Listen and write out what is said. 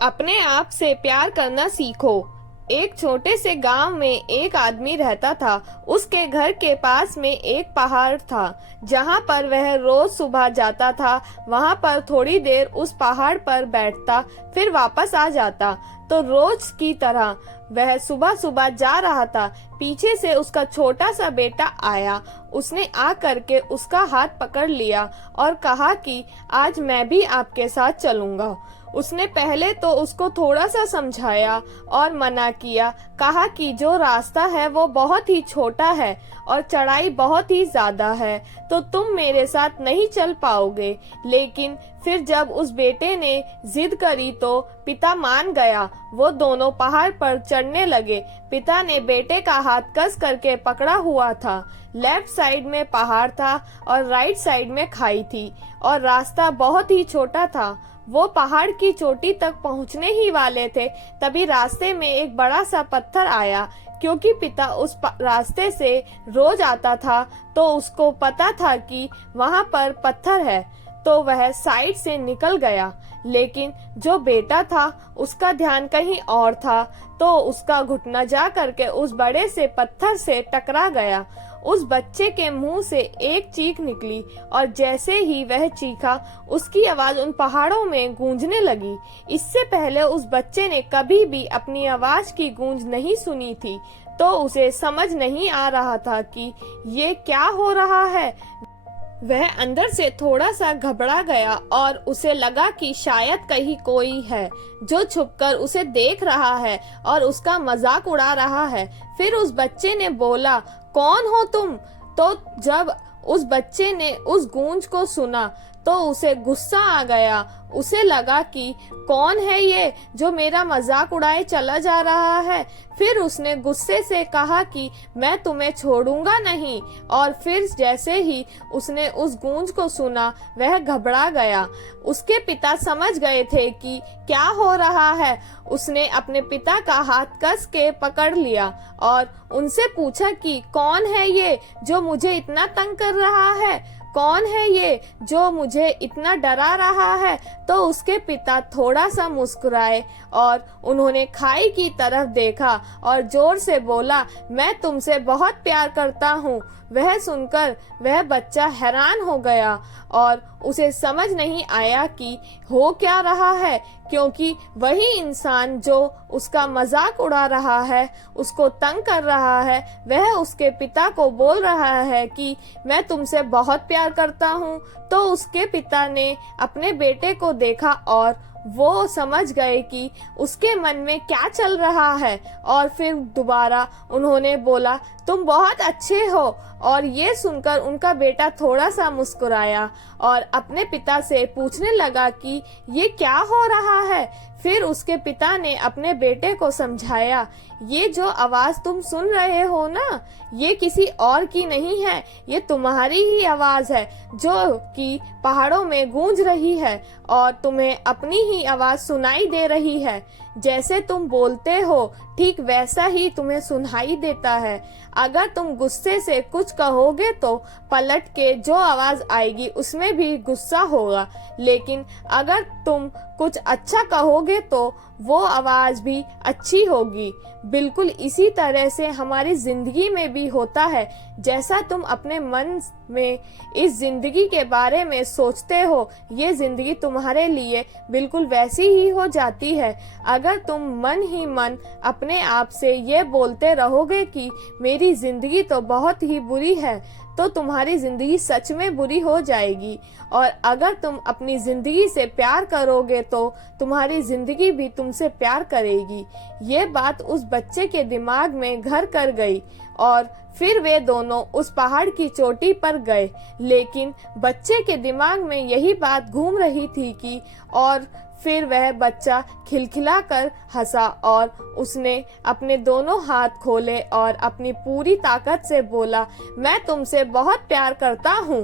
अपने आप से प्यार करना सीखो। एक छोटे से गांव में एक आदमी रहता था। उसके घर के पास में एक पहाड़ था जहां पर वह रोज सुबह जाता था। वहां पर थोड़ी देर उस पहाड़ पर बैठता, फिर वापस आ जाता। तो रोज की तरह वह सुबह सुबह जा रहा था। पीछे से उसका छोटा सा बेटा आया। उसने आ करके उसका हाथ पकड़ लिया और कहा कि आज मैं भी आपके साथ चलूंगा। उसने पहले तो उसको थोड़ा सा समझाया और मना किया, कहा कि जो रास्ता है वो बहुत ही छोटा है और चढ़ाई बहुत ही ज्यादा है, तो तुम मेरे साथ नहीं चल पाओगे। लेकिन फिर जब उस बेटे ने जिद करी तो पिता मान गया। वो दोनों पहाड़ पर चढ़ने लगे। पिता ने बेटे का हाथ कस करके पकड़ा हुआ था। लेफ्ट साइड में पहाड़ था और राइट साइड में खाई थी और रास्ता बहुत ही छोटा था। वो पहाड़ की चोटी तक पहुंचने ही वाले थे, तभी रास्ते में एक बड़ा सा पत्थर आया। क्योंकि पिता उस रास्ते से रोज आता था तो उसको पता था कि वहां पर पत्थर है, तो वह साइड से निकल गया। लेकिन जो बेटा था उसका ध्यान कहीं और था, तो उसका घुटना जा करके उस बड़े से पत्थर से टकरा गया। उस बच्चे के मुंह से एक चीख निकली और जैसे ही वह चीखा, उसकी आवाज उन पहाड़ों में गूंजने लगी। इससे पहले उस बच्चे ने कभी भी अपनी आवाज की गूंज नहीं सुनी थी, तो उसे समझ नहीं आ रहा था कि ये क्या हो रहा है। वह अंदर से थोड़ा सा घबरा गया और उसे लगा कि शायद कहीं कोई है जो छुपकर उसे देख रहा है और उसका मजाक उड़ा रहा है। फिर उस बच्चे ने बोला, कौन हो तुम? तो जब उस बच्चे ने उस गूंज को सुना तो उसे गुस्सा आ गया। उसे लगा कि कौन है ये जो मेरा मजाक उड़ाए चला जा रहा है। फिर उसने गुस्से से कहा कि मैं तुम्हें छोड़ूंगा नहीं। और फिर जैसे ही उसने उस गूंज को सुना, वह घबरा गया। उसके पिता समझ गए थे कि क्या हो रहा है। उसने अपने पिता का हाथ कस के पकड़ लिया और उनसे पूछा कि कौन है ये जो मुझे इतना तंग कर रहा है, कौन है ये जो मुझे इतना डरा रहा है। तो उसके पिता थोड़ा सा मुस्कुराए और उन्होंने खाई की तरफ देखा और जोर से बोला, मैं तुमसे बहुत प्यार करता हूँ। वह सुनकर वह बच्चा हैरान हो गया और उसे समझ नहीं आया कि हो क्या रहा है, क्योंकि वही इंसान जो उसका मजाक उड़ा रहा है, उसको तंग कर रहा है, वह उसके पिता को बोल रहा है कि मैं तुमसे बहुत प्यार करता हूँ। तो उसके पिता ने अपने बेटे को देखा और वो समझ गए कि उसके मन में क्या चल रहा है। और फिर दोबारा उन्होंने बोला, तुम बहुत अच्छे हो। और ये सुनकर उनका बेटा थोड़ा सा मुस्कुराया और अपने पिता से पूछने लगा कि ये क्या हो रहा है। फिर उसके पिता ने अपने बेटे को समझाया, ये जो आवाज तुम सुन रहे हो ना, ये किसी और की नहीं है, ये तुम्हारी ही आवाज है जो कि पहाड़ों में गूंज रही है और तुम्हें अपनी ही आवाज सुनाई दे रही है। जैसे तुम बोलते हो ठीक वैसा ही तुम्हें सुनाई देता है। अगर तुम गुस्से से कुछ कहोगे तो पलट के जो आवाज आएगी उसमें भी गुस्सा होगा, लेकिन अगर तुम कुछ अच्छा कहोगे तो वो आवाज भी अच्छी होगी। बिल्कुल इसी तरह से हमारी जिंदगी में भी होता है। जैसा तुम अपने मन में इस जिंदगी के बारे में सोचते हो, ये जिंदगी तुम्हारे लिए बिल्कुल वैसी ही हो जाती है। अगर तुम मन ही मन अपने आप से ये बोलते रहोगे कि मेरी जिंदगी तो बहुत ही बुरी है, तो तुम्हारी जिंदगी सच में बुरी हो जाएगी। और अगर तुम अपनी जिंदगी से प्यार करोगे तो तुम्हारी जिंदगी भी तुमसे प्यार करेगी। ये बात उस बच्चे के दिमाग में घर कर गई और फिर वे दोनों उस पहाड़ की चोटी पर गए। लेकिन बच्चे के दिमाग में यही बात घूम रही थी कि और फिर वह बच्चा खिलखिलाकर हंसा और उसने अपने दोनों हाथ खोले और अपनी पूरी ताकत से बोला, मैं तुमसे बहुत प्यार करता हूँ।